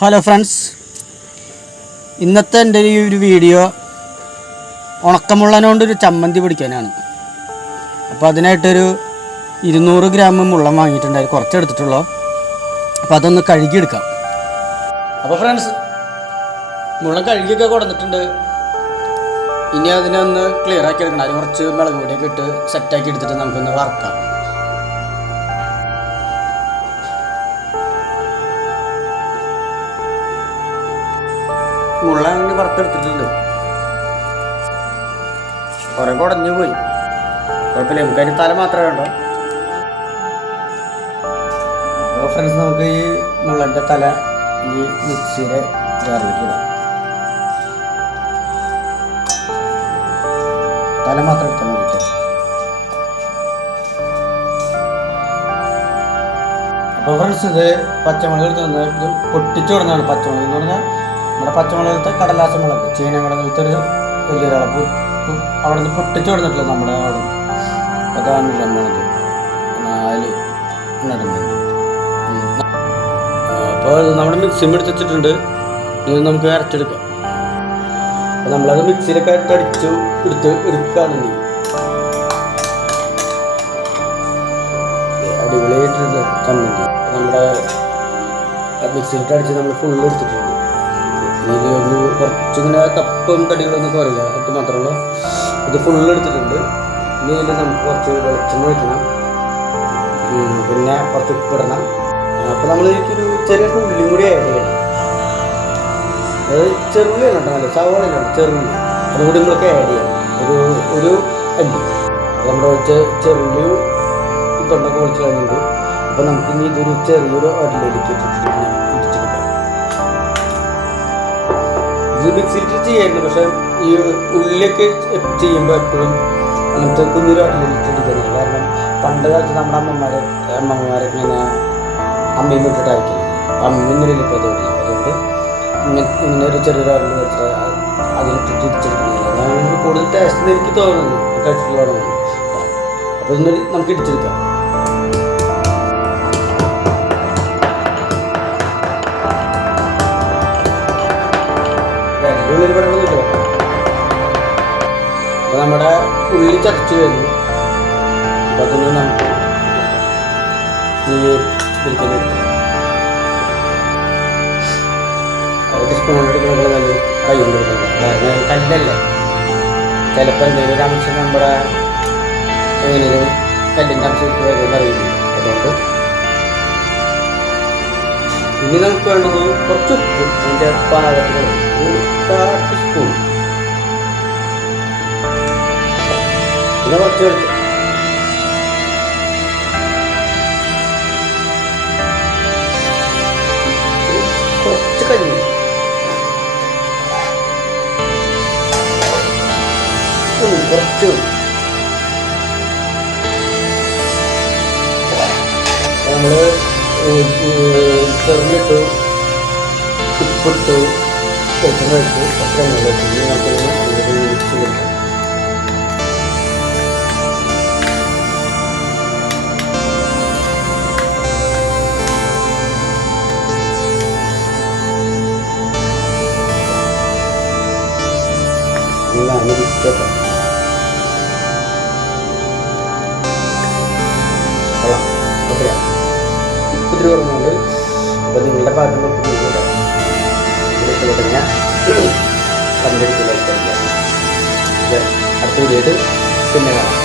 Hello friends, ഇന്നത്തെ എൻ്റെ ഈ ഒരു വീഡിയോ ഉണക്കമുള്ളനോണ്ടൊരു ചമ്മന്തി പിടിക്കാനാണ്. അപ്പോൾ അതിനായിട്ടൊരു 200 ഗ്രാം മുള്ളം വാങ്ങിയിട്ടുണ്ടായിരുന്നു, കുറച്ചെടുത്തിട്ടുള്ളൂ. അപ്പോൾ അതൊന്ന് കഴുകിയെടുക്കാം. അപ്പോൾ ഫ്രണ്ട്സ്, മുള്ളം കഴുകിയൊക്കെ കൊടുത്തിട്ടുണ്ട്. ഇനി അതിനെ ഒന്ന് ക്ലിയർ ആക്കി എടുക്കണം. അതിന് കുറച്ച് മുളക് പൊടിയൊക്കെ ഇട്ട് സെറ്റാക്കി എടുത്തിട്ട് നമുക്കൊന്ന് വറക്കാം. മുള്ളാണെങ്കിൽ വറുത്തെടുത്തിട്ടുണ്ട്. കുറെ കുടഞ്ഞു പോയി, കുഴപ്പമില്ല. നമുക്ക് അതിന് തല മാത്രമേ ഉണ്ടോ. അപ്പോൾ ഫ്രണ്ട്സ്, നമുക്ക് ഈ മുള്ളൻ്റെ തല ഈ മിക്സിയുടെ ജാറിലേക്ക് ഇടാം. തല മാത്രം എടുത്താൽ മതി. അപ്പോൾ ഫ്രണ്ട്സ്, ഇത് പച്ചമുളക് എടുത്ത് ഇത് പൊട്ടിച്ചു കൊടുക്കുന്നതാണ്. പച്ചമുളക് എന്ന് പറഞ്ഞാൽ നമ്മുടെ പച്ചമുളകത്തെ കടലാസ മുളക്, ചീനമുളകത്തെ ഒരു വലിയൊരളപ്പ് അവിടെ നിന്ന് പൊട്ടിച്ചു കൊടുത്തിട്ടില്ല നമ്മുടെ അവിടെ. അതാണ് മുളക് 4 നടുന്നുണ്ട്. അപ്പോൾ നമ്മുടെ മിക്സിയും എടുത്ത് വെച്ചിട്ടുണ്ട്. ഇത് നമുക്ക് അരച്ചെടുക്കാം. അപ്പോൾ നമ്മളത് മിക്സിയിലൊക്കെ എടുക്കുകയാണെങ്കിൽ അടിപൊളിയായിട്ടുണ്ട് ചമ്മന്തി. നമ്മുടെ മിക്സിയിലിട്ട് അടിച്ച് നമ്മൾ ഫുള്ള് എടുത്തിട്ടുണ്ട്. ഇതിലൊന്ന് കുറച്ചിങ്ങനെ തപ്പും തടികളൊന്നും കുറയില്ല, അത് മാത്രമല്ല ഇത് ഫുള്ള് എടുത്തിട്ടുണ്ട്. ഇനി ഇതിൽ നമുക്ക് കുറച്ച് വെളിച്ചെണ്ണ ഒഴിക്കണം, പിന്നെ കുറച്ച് ഉപ്പിടണം. അപ്പോൾ നമ്മൾ എനിക്കൊരു ചെറിയ ഉള്ളിയും കൂടി ആഡ് ചെയ്യണം. അത് ചെറുള്ളിയാണ് കേട്ടോ, നല്ല സവാളയാണ്, ചെറുള്ളി. അതുകൂടി നമ്മളൊക്കെ ആഡ് ചെയ്യണം. ഒരു അല്ലി നമ്മുടെ ചെറുള്ളി തൊണ്ടൊക്കെ ഒഴിച്ച് കഴിഞ്ഞിട്ട്. അപ്പോൾ നമുക്കിനി ഇതൊരു ചെറിയൊരു ഒരലിലേക്ക് ഇടിച്ചെടുക്കാം. ഇത് മിക്സിയിട്ട് ചെയ്യായിരുന്നു, പക്ഷെ ഈ ഉള്ളിയൊക്കെ ചെയ്യുമ്പോൾ എപ്പോഴും അങ്ങനത്തെ കുഞ്ഞൊരു ഒരലിലേക്ക് ഇടിക്കുന്നത്. കാരണം പണ്ട് കാലത്ത് നമ്മുടെ അമ്മമാരൊക്കെ ഇങ്ങനെ അമ്മയും ഇട്ടിട്ടായിരിക്കും. അമ്മയൊന്നും ഇപ്പോൾ തോന്നില്ല. അതുകൊണ്ട് ഇങ്ങനെ ഒരു ചെറിയൊരു ഒരൽ വെച്ചിട്ട് അതിലിട്ടിട്ട് ഇടിച്ചെടുക്കുന്നത് അതാണ് കൂടുതൽ ടേസ്റ്റ് എന്ന് എനിക്ക് തോന്നുന്നത്, കഴിച്ചിട്ടുള്ളതാണ്. അപ്പോൾ ഇന്നൊരു നമുക്ക് ഇടിച്ചെടുക്കാം. ഉള്ളിൽ പെടണമെന്നില്ല. അപ്പോൾ നമ്മുടെ ഉള്ളി ചതച്ച് കഴിഞ്ഞു. അപ്പോൾ അതൊന്ന് നമുക്ക് ഈ പിരിക്കാൻ എടുക്കാം. അതൊക്കെ സ്പൂൺ എടുക്കുന്നത് നല്ല കൈ കൊണ്ട് എടുക്കുന്നത്. കാരണം കല്ലല്ലേ, ചിലപ്പോൾ എന്തെങ്കിലും ഒരു അംശം നമ്മുടെ എങ്ങനെയും കല്ലിൻ്റെ അംശം വരുമെന്ന് അറിയില്ല. അതുകൊണ്ട് ഇനി നമുക്ക് വേണ്ടത് കുറച്ച് ഉപ്പ്. ഇതിൻ്റെ പാകത്തിന് ഒരു 4 സ്പൂൺ, പിന്നെ കുറച്ച് വെള്ളം, കുറച്ച് കഞ്ഞി, കുറച്ച് നമ്മൾ ചെറുള്ളിട്ടു, ഉപ്പിട്ടു, വെളിച്ചെണ്ണ എടുത്തു, കുറച്ച് എണ്ണ വെച്ചു. നമുക്ക് മിക്സ് കൊടുക്കാം. എല്ലാം മിക്സ് വെക്കാം. കൊള്ളാം, ഓക്കെയാ. ഉപ്പിത്തിരി കുറഞ്ഞുകൊണ്ട്. അപ്പോൾ നിങ്ങളുടെ ഭാഗത്ത് നിന്ന് ഉപ്പിത്തിരി കൂടെ ഇഷ്ടപ്പെട്ടു കഴിഞ്ഞാൽ കണ്ടിരിക്കുന്ന അടുത്ത വീഡിയോ പിന്നെ കാണാം.